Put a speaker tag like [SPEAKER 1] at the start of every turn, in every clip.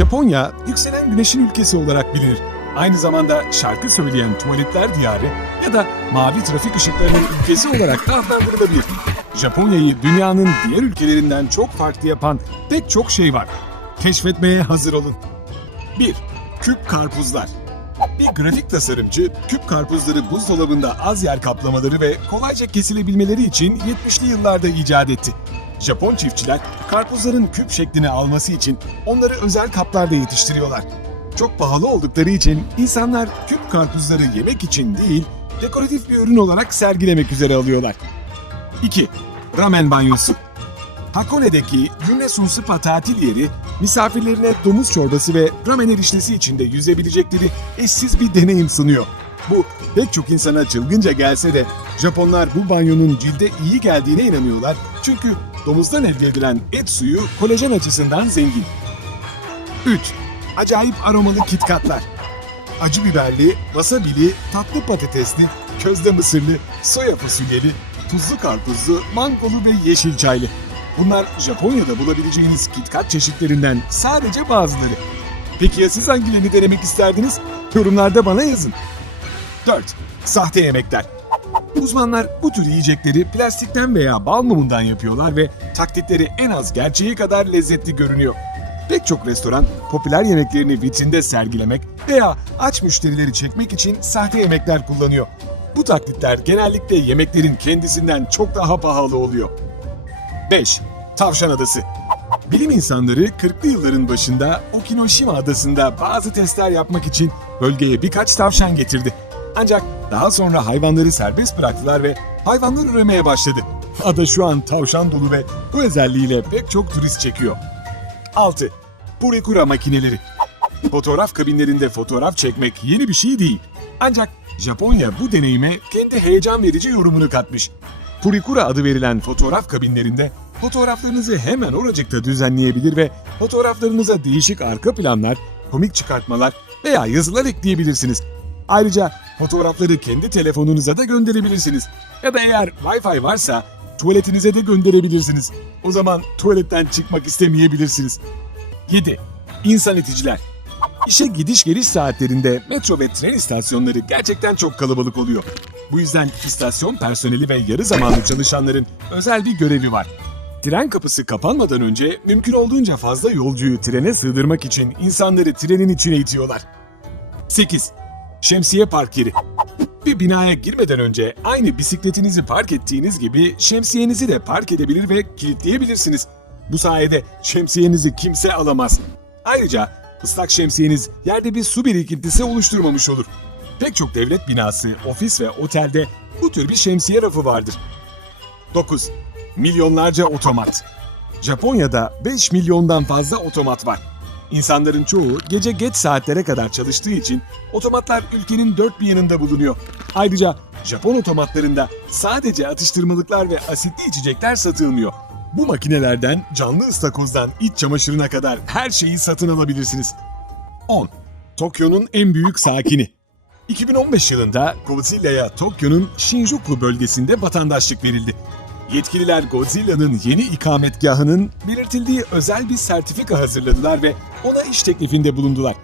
[SPEAKER 1] Japonya, yükselen güneşin ülkesi olarak bilinir. Aynı zamanda şarkı söyleyen tuvaletler diyarı ya da mavi trafik ışıklarının ülkesi olarak da adlandırılabilir. Japonya'yı dünyanın diğer ülkelerinden çok farklı yapan pek çok şey var. Keşfetmeye hazır olun. 1. Küp karpuzlar. Bir grafik tasarımcı küp karpuzları buzdolabında az yer kaplamaları ve kolayca kesilebilmeleri için 70'li yıllarda icat etti. Japon çiftçiler karpuzların küp şeklini alması için onları özel kaplarda yetiştiriyorlar. Çok pahalı oldukları için insanlar küp karpuzları yemek için değil, dekoratif bir ürün olarak sergilemek üzere alıyorlar. 2. Ramen banyosu. Hakone'deki Yunesun Spa tatil yeri misafirlerine domuz çorbası ve ramen eriştesi içinde yüzebilecekleri eşsiz bir deneyim sunuyor. Bu pek çok insana çılgınca gelse de Japonlar bu banyonun cilde iyi geldiğine inanıyorlar çünkü domuzdan elde edilen et suyu kolajen açısından zengin. 3. Acayip aromalı kitkatlar. Acı biberli, wasabili, tatlı patatesli, közde mısırlı, soya fasulyeli, tuzlu karpuzlu, mangolu ve yeşil çaylı. Bunlar Japonya'da bulabileceğiniz KitKat çeşitlerinden sadece bazıları. Peki ya siz hangilerini denemek isterdiniz? Yorumlarda bana yazın. 4. Sahte yemekler. Uzmanlar bu tür yiyecekleri plastikten veya bal mumundan yapıyorlar ve taklitleri en az gerçeği kadar lezzetli görünüyor. Pek çok restoran popüler yemeklerini vitrinde sergilemek veya aç müşterileri çekmek için sahte yemekler kullanıyor. Bu taklitler genellikle yemeklerin kendisinden çok daha pahalı oluyor. 5. Tavşan Adası Bilim insanları 40'lı yılların başında Okinoshima adasında bazı testler yapmak için bölgeye birkaç tavşan getirdi. Ancak daha sonra hayvanları serbest bıraktılar ve hayvanlar üremeye başladı. Ada şu an tavşan dolu ve bu özelliğiyle pek çok turist çekiyor. 6. Purikura makineleri Fotoğraf kabinlerinde fotoğraf çekmek yeni bir şey değil. Ancak Japonya bu deneyime kendi heyecan verici yorumunu katmış. Purikura adı verilen fotoğraf kabinlerinde fotoğraflarınızı hemen oracıkta düzenleyebilir ve fotoğraflarınıza değişik arka planlar, komik çıkartmalar veya yazılar ekleyebilirsiniz. Ayrıca fotoğrafları kendi telefonunuza da gönderebilirsiniz. Ya da eğer Wi-Fi varsa tuvaletinize de gönderebilirsiniz. O zaman tuvaletten çıkmak istemeyebilirsiniz. 7. İnsan iticiler. İşe gidiş geliş saatlerinde metro ve tren istasyonları gerçekten çok kalabalık oluyor. Bu yüzden istasyon personeli ve yarı zamanlı çalışanların özel bir görevi var. Tren kapısı kapanmadan önce mümkün olduğunca fazla yolcuyu trene sığdırmak için insanları trenin içine itiyorlar. 8. Şemsiye park yeri. Bir binaya girmeden önce aynı bisikletinizi park ettiğiniz gibi şemsiyenizi de park edebilir ve kilitleyebilirsiniz. Bu sayede şemsiyenizi kimse alamaz. Ayrıca ıslak şemsiyeniz yerde bir su birikintisi oluşturmamış olur. Pek çok devlet binası, ofis ve otelde bu tür bir şemsiye rafı vardır. 9. Milyonlarca otomat. Japonya'da 5 milyondan fazla otomat var. İnsanların çoğu gece geç saatlere kadar çalıştığı için otomatlar ülkenin dört bir yanında bulunuyor. Ayrıca Japon otomatlarında sadece atıştırmalıklar ve asitli içecekler satılmıyor. Bu makinelerden canlı ıstakozdan iç çamaşırına kadar her şeyi satın alabilirsiniz. 10. Tokyo'nun en büyük sakini. 2015 yılında Godzilla'ya Tokyo'nun Shinjuku bölgesinde vatandaşlık verildi. Yetkililer Godzilla'nın yeni ikametgahının belirtildiği özel bir sertifika hazırladılar ve ona iş teklifinde bulundular.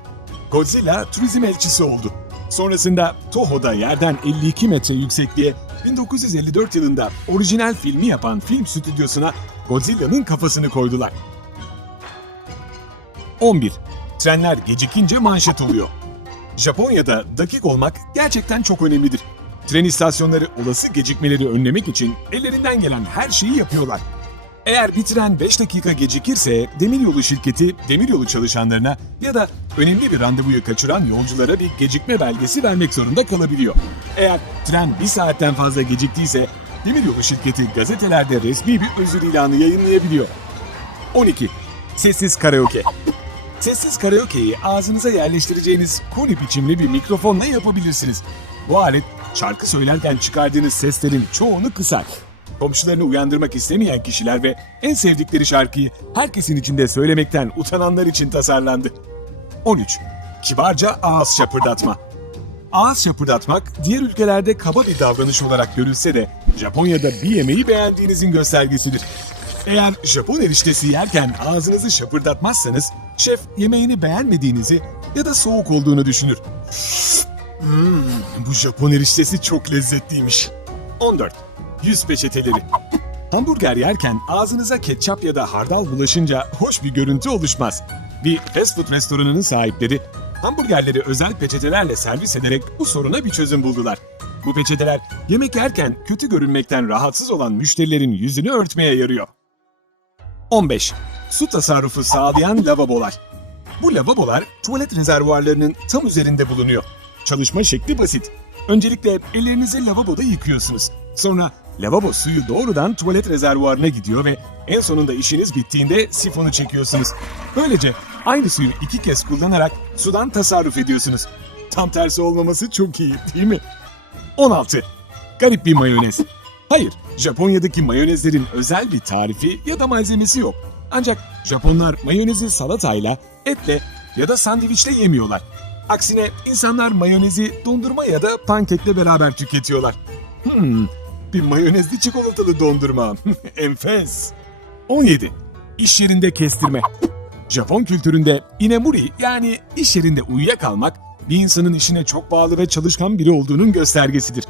[SPEAKER 1] Godzilla turizm elçisi oldu. Sonrasında Toho'da yerden 52 metre yüksekliğe 1954 yılında orijinal filmi yapan film stüdyosuna Godzilla'nın kafasını koydular. 11. Trenler gecikince manşet oluyor. Japonya'da dakik olmak gerçekten çok önemlidir. Tren istasyonları olası gecikmeleri önlemek için ellerinden gelen her şeyi yapıyorlar. Eğer bir tren 5 dakika gecikirse demiryolu şirketi demiryolu çalışanlarına ya da önemli bir randevuyu kaçıran yolculara bir gecikme belgesi vermek zorunda kalabiliyor. Eğer tren bir saatten fazla geciktiyse demiryolu şirketi gazetelerde resmi bir özür ilanı yayınlayabiliyor. 12. Sessiz karaoke. Sessiz karaoke'yi ağzınıza yerleştireceğiniz koni biçimli bir mikrofonla yapabilirsiniz. Bu alet şarkı söylerken çıkardığınız seslerin çoğunu kısar. Komşularını uyandırmak istemeyen kişiler ve en sevdikleri şarkıyı herkesin içinde söylemekten utananlar için tasarlandı. 13. Kibarca ağız şapırdatma. Ağız şapırdatmak diğer ülkelerde kaba bir davranış olarak görülse de Japonya'da bir yemeği beğendiğinizin göstergesidir. Eğer Japon eriştesi yerken ağzınızı şapırdatmazsanız şef yemeğini beğenmediğinizi ya da soğuk olduğunu düşünür. Hmm, bu Japon eriştesi çok lezzetliymiş. 14. Yüz peçeteleri. Hamburger yerken ağzınıza ketçap ya da hardal bulaşınca hoş bir görüntü oluşmaz. Bir fast food restoranının sahipleri hamburgerleri özel peçetelerle servis ederek bu soruna bir çözüm buldular. Bu peçeteler yemek yerken kötü görünmekten rahatsız olan müşterilerin yüzünü örtmeye yarıyor. 15. Su tasarrufu sağlayan lavabolar. Bu lavabolar tuvalet rezervuarlarının tam üzerinde bulunuyor. Çalışma şekli basit. Öncelikle ellerinizi lavaboda yıkıyorsunuz. Sonra lavabo suyu doğrudan tuvalet rezervuarına gidiyor ve en sonunda işiniz bittiğinde sifonu çekiyorsunuz. Böylece aynı suyu iki kez kullanarak sudan tasarruf ediyorsunuz. Tam tersi olmaması çok iyi değil mi? 16. Garip bir mayonez. Hayır, Japonya'daki mayonezlerin özel bir tarifi ya da malzemesi yok. Ancak Japonlar mayonezi salatayla, etle ya da sandviçle yemiyorlar. Aksine insanlar mayonezi dondurma ya da pankekle beraber tüketiyorlar. Hmm, bir mayonezli çikolatalı dondurma. Enfes. 17. İş yerinde kestirme. Japon kültüründe inemuri yani iş yerinde uyuyakalmak bir insanın işine çok bağlı ve çalışkan biri olduğunun göstergesidir.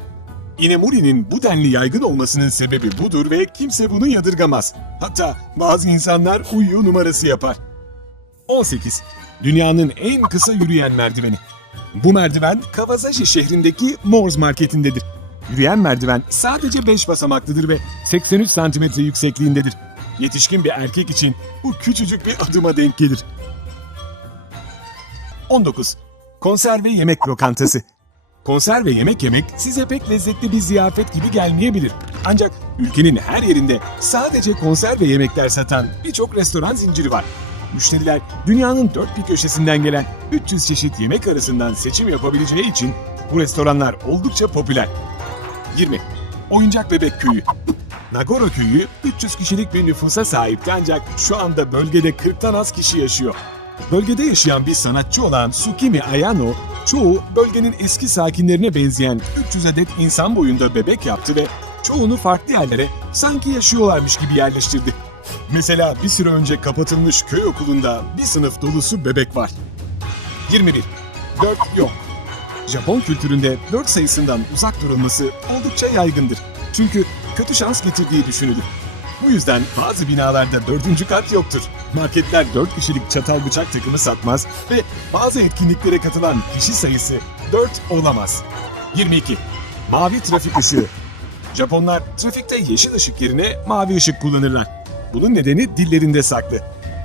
[SPEAKER 1] Inemuri'nin bu denli yaygın olmasının sebebi budur ve kimse bunu yadırgamaz. Hatta bazı insanlar uyuyor numarası yapar. 18. Dünyanın en kısa yürüyen merdiveni. Bu merdiven Kawasashi şehrindeki Moores marketindedir. Yürüyen merdiven sadece 5 basamaklıdır ve 83 santimetre yüksekliğindedir. Yetişkin bir erkek için bu küçücük bir adıma denk gelir. 19. Konserve yemek lokantası. Konserve yemek yemek size pek lezzetli bir ziyafet gibi gelmeyebilir. Ancak ülkenin her yerinde sadece konserve yemekler satan birçok restoran zinciri var. Müşteriler dünyanın dört bir köşesinden gelen 300 çeşit yemek arasından seçim yapabileceği için bu restoranlar oldukça popüler. 20. Oyuncak Bebek Köyü Nagoro Köyü 300 kişilik bir nüfusa sahipti ancak şu anda bölgede 40'tan az kişi yaşıyor. Bölgede yaşayan bir sanatçı olan Tsukimi Ayano, çoğu bölgenin eski sakinlerine benzeyen 300 adet insan boyunda bebek yaptı ve çoğunu farklı yerlere sanki yaşıyorlarmış gibi yerleştirdi. Mesela bir süre önce kapatılmış köy okulunda bir sınıf dolusu bebek var. 21. 4 yok. Japon kültüründe 4 sayısından uzak durulması oldukça yaygındır. Çünkü kötü şans getirdiği düşünülür. Bu yüzden bazı binalarda dördüncü kat yoktur. Marketler 4 kişilik çatal bıçak takımı satmaz ve bazı etkinliklere katılan kişi sayısı 4 olamaz. 22. Mavi trafik ışığı. Japonlar trafikte yeşil ışık yerine mavi ışık kullanırlar. Bunun nedeni dillerinde saklı.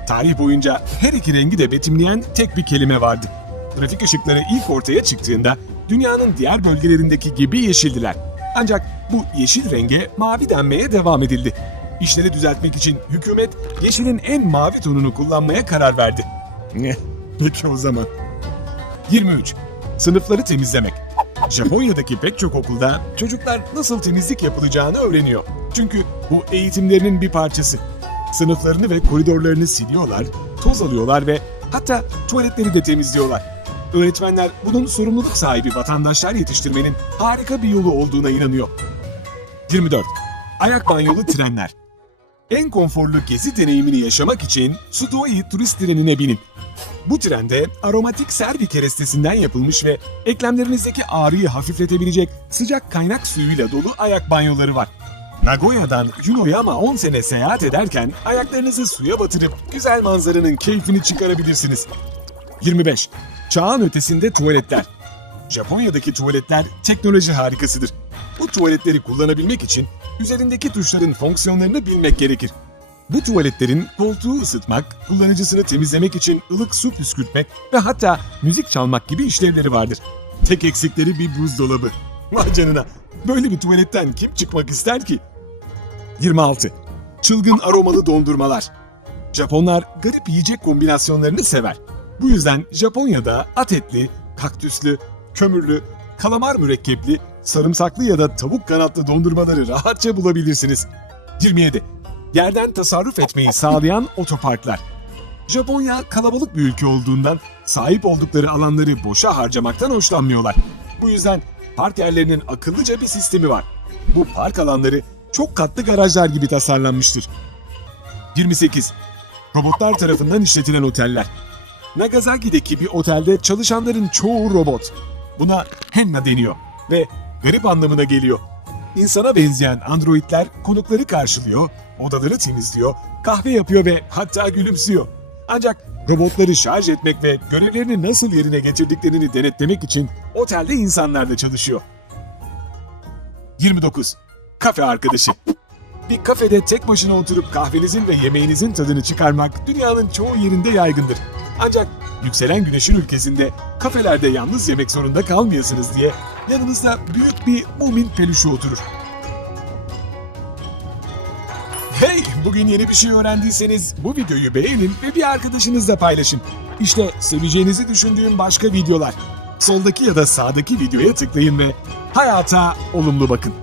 [SPEAKER 1] Tarih boyunca her iki rengi de betimleyen tek bir kelime vardı. Trafik ışıkları ilk ortaya çıktığında dünyanın diğer bölgelerindeki gibi yeşildiler. Ancak bu yeşil renge mavi denmeye devam edildi. İşleri düzeltmek için hükümet yeşilin en mavi tonunu kullanmaya karar verdi. Ne? Peki o zaman. 23. Sınıfları temizlemek. Japonya'daki pek çok okulda çocuklar nasıl temizlik yapılacağını öğreniyor. Çünkü bu eğitimlerinin bir parçası. Sınıflarını ve koridorlarını siliyorlar, toz alıyorlar ve hatta tuvaletleri de temizliyorlar. Öğretmenler bunun sorumluluk sahibi vatandaşlar yetiştirmenin harika bir yolu olduğuna inanıyor. 24. Ayak banyolu trenler. En konforlu gezi deneyimini yaşamak için Sudoi turist trenine binin. Bu trende aromatik servi kerestesinden yapılmış ve eklemlerinizdeki ağrıyı hafifletebilecek sıcak kaynak suyuyla dolu ayak banyoları var. Nagoya'dan Yunoyama 10 sene seyahat ederken ayaklarınızı suya batırıp güzel manzaranın keyfini çıkarabilirsiniz. 25. Çağın ötesinde tuvaletler. Japonya'daki tuvaletler teknoloji harikasıdır. Bu tuvaletleri kullanabilmek için üzerindeki tuşların fonksiyonlarını bilmek gerekir. Bu tuvaletlerin koltuğu ısıtmak, kullanıcısını temizlemek için ılık su püskürtmek ve hatta müzik çalmak gibi işlevleri vardır. Tek eksikleri bir buzdolabı. Vay canına, böyle bir tuvaletten kim çıkmak ister ki? 26. Çılgın aromalı dondurmalar. Japonlar garip yiyecek kombinasyonlarını sever. Bu yüzden Japonya'da at etli, kaktüslü, kömürlü, kalamar mürekkepli, sarımsaklı ya da tavuk kanatlı dondurmaları rahatça bulabilirsiniz. 27. Yerden tasarruf etmeyi sağlayan otoparklar. Japonya kalabalık bir ülke olduğundan sahip oldukları alanları boşa harcamaktan hoşlanmıyorlar. Bu yüzden park yerlerinin akıllıca bir sistemi var. Bu park alanları çok katlı garajlar gibi tasarlanmıştır. 28. Robotlar tarafından işletilen oteller. Nagasaki'deki bir otelde çalışanların çoğu robot. Buna Henna deniyor ve garip anlamına geliyor. İnsana benzeyen androidler konukları karşılıyor, odaları temizliyor, kahve yapıyor ve hatta gülümsüyor. Ancak robotları şarj etmek ve görevlerini nasıl yerine getirdiklerini denetlemek için otelde insanlar da çalışıyor. 29. Kafe arkadaşı. Bir kafede tek başına oturup kahvenizin ve yemeğinizin tadını çıkarmak dünyanın çoğu yerinde yaygındır. Ancak yükselen güneşin ülkesinde kafelerde yalnız yemek zorunda kalmayasınız diye yanınızda büyük bir mumin peluşu oturur. Hey! Bugün yeni bir şey öğrendiyseniz bu videoyu beğenin ve bir arkadaşınızla paylaşın. İşte seveceğinizi düşündüğüm başka videolar. Soldaki ya da sağdaki videoya tıklayın ve hayata olumlu bakın.